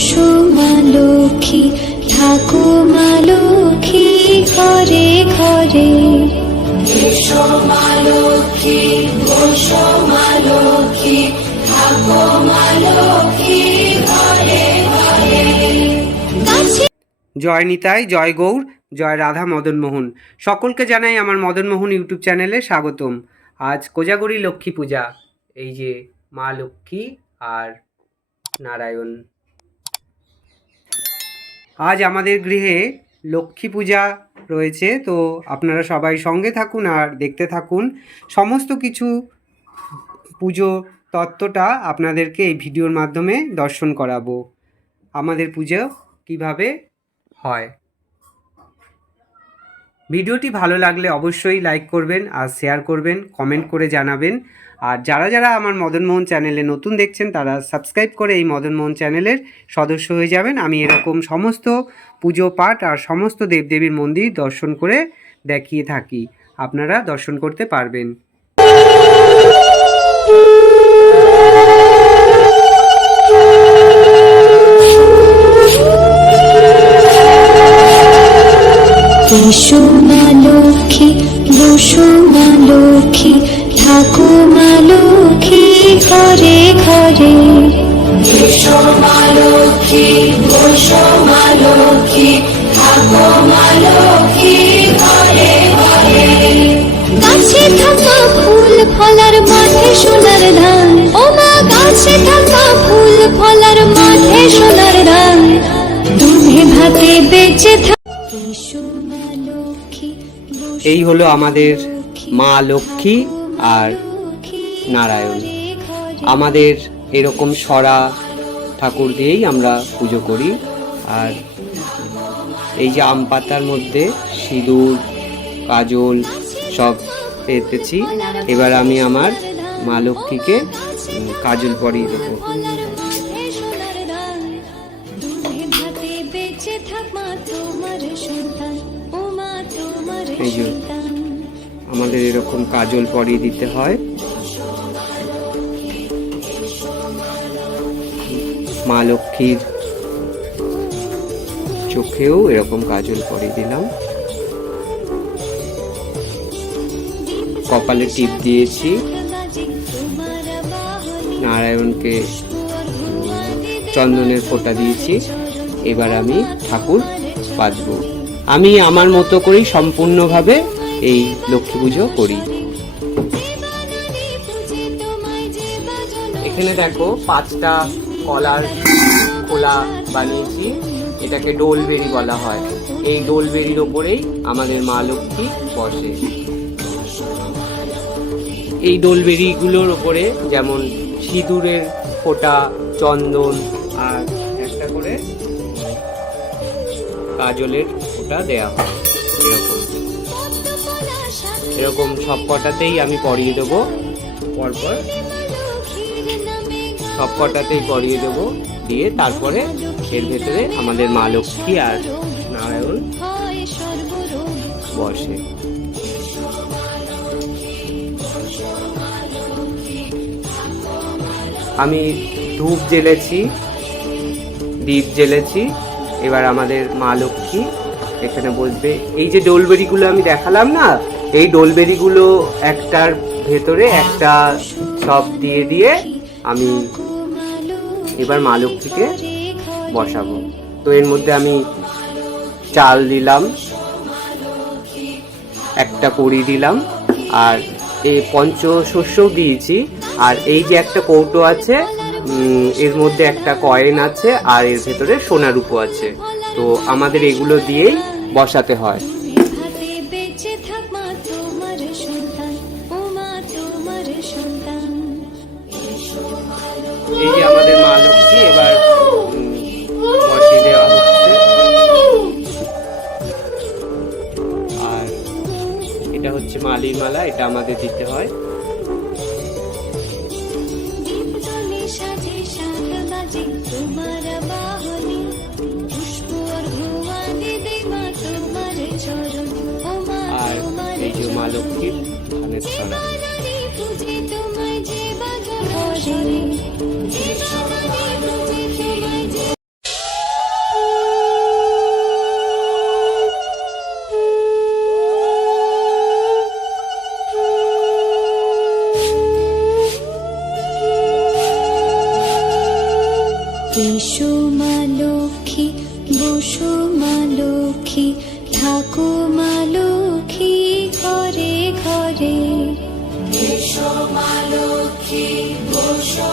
মা লক্ষ্মী ঠাকুমা লক্ষ্মী ঘরে ঘরে। এসো মা লক্ষ্মী বসো মা লক্ষ্মী ঠাকুমা লক্ষ্মী ঘরে। ঘরে জয় নিতাই জয় গৌর জয় রাধা মদন মোহন। সকলকে জানাই আমার মদন মোহন ইউটিউব চ্যানেলে স্বাগতম। আজ কোজাগরি লক্ষ্মী পূজা এই যে মা লক্ষ্মী আর নারায়ণ আজ আমাদের গৃহে লক্ষ্মী পূজা রয়েছে, তো আপনারা সবাই সঙ্গে থাকুন আর দেখতে থাকুন। সমস্ত কিছু পুজো তত্ত্বটা আপনাদেরকে এই ভিডিওর মাধ্যমে দর্শন করাবো। আমাদের পুজো কীভাবে হয়? ভিডিওটি ভালো লাগলে অবশ্যই লাইক করবেন আর শেয়ার করবেন, কমেন্ট করে জানাবেন। আর যারা যারা আমার মদনমোহন চ্যানেলে নতুন দেখছেন, তারা সাবস্ক্রাইব করে এই মদনমোহন চ্যানেলের সদস্য হয়ে যাবেন। আমি এরকম সমস্ত পুজো পাঠ আর সমস্ত দেবদেবীর মন্দির দর্শন করে দেখিয়ে থাকি। আপনারা দর্শন করতে পারবেন। এসো মা লক্ষ্মী বসো মা লক্ষ্মী লক্ষ্মী ঘরে ঘরে। এসো বসো ঘরে ঘরে। গাছে থাকা ফুল ফলার মাঠে সোনার ধান। ও মা গাছে থাকা ফুল ফলার মাঠে সোনার ধান। দুধে ভাতে বেঁচে থাক এই হলো আমাদের মা লক্ষ্মী। আর নারায়ণ। আমাদের এরকম সরা ঠাকুর দিয়েই আমরা পুজো করি। আর এই যে আম পাতার মধ্যে সিঁদুর, কাজল সব পেতেছি। এবার আমি আমার মা লক্ষ্মীকে কাজল পরিয়ে দেবো। এই। আমাদের এরকম কাজল পরিয়ে দিতে হয়। মা লক্ষ্মীর চোখেও এরকম কাজল পরিয়ে দিলাম। কপালে টিপ দিয়েছি। নারায়ণকে চন্দনের ফোঁটা দিয়েছি। এবার আমি ঠাকুর বাঁচবো আমি আমার মতো করেই সম্পূর্ণভাবে এই লক্ষ্মী পুজো করি। এখানে দেখো পাঁচটা কলার খোলা বানিয়েছি, এটাকে ডোলবেরি বলা হয়। এই ডোলবেরির ওপরেই আমাদের মা লক্ষ্মী বসে। এই ডোলবেরিগুলোর ওপরে যেমন সিঁদুরের ফোঁটা, চন্দন আর একটা করে কাজলের ফোঁটা দেয়া হয়। এরকম। এরকম সব কটাতেই আমি পরিয়ে দেবো। পরপর সব কটাতেই পরিয়ে দেবো। দিয়ে তারপরে এর ভেতরে আমাদের মা লক্ষ্মী আর নারায়ণ বসে। আমি ধূপ জ্বেলেছি দ্বীপ জ্বেলেছি। এবার আমাদের মা লক্ষ্মী এখানে বসবে। এই যে ডোলবেরিগুলো আমি দেখালাম না এই ডোলবেরিগুলো একটার ভেতরে, একটা সব দিয়ে দিয়ে আমি এবার মা লক্ষ্মীকে বসাবো। তো এর মধ্যে আমি চাল দিলাম, একটা কড়ি দিলাম, আর এই পঞ্চশস্যও দিয়েছি। আর এই যে একটা কৌটো আছে এর মধ্যে একটা কয়েন আছে, আর এর ভেতরে সোনা রূপো আছে। তো আমাদের এগুলো দিয়েই বসাতে হয়। এই যে আমাদের মা লক্ষ্মী এবার উম, দেওয়া হচ্ছে আর এটা হচ্ছে মালির মালা এটা আমাদের দিতে হয়। আর এই যে মা লক্ষ্মীর ধানের ছড়া এসো মা লক্ষ্মী, বসো মা লক্ষ্মী ঠাকো মা লক্ষ্মী ঘরে ঘরে। এসো মা লক্ষ্মী, বসো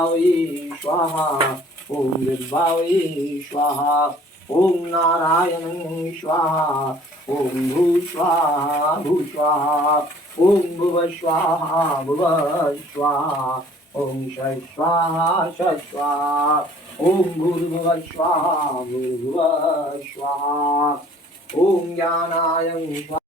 भावै स्वाहा ॐ विद्भावै स्वाहा ॐ नारायणं स्वाहा ॐ भू स्वाहा भू स्वाहा ॐ भुव स्वाहा भुव स्वाहा ॐ षट् स्वाहा षट् स्वाहा ॐ भूर्भुव स्वाहा भूर्भुव स्वाहा ॐ ज्ञानाय स्वाहा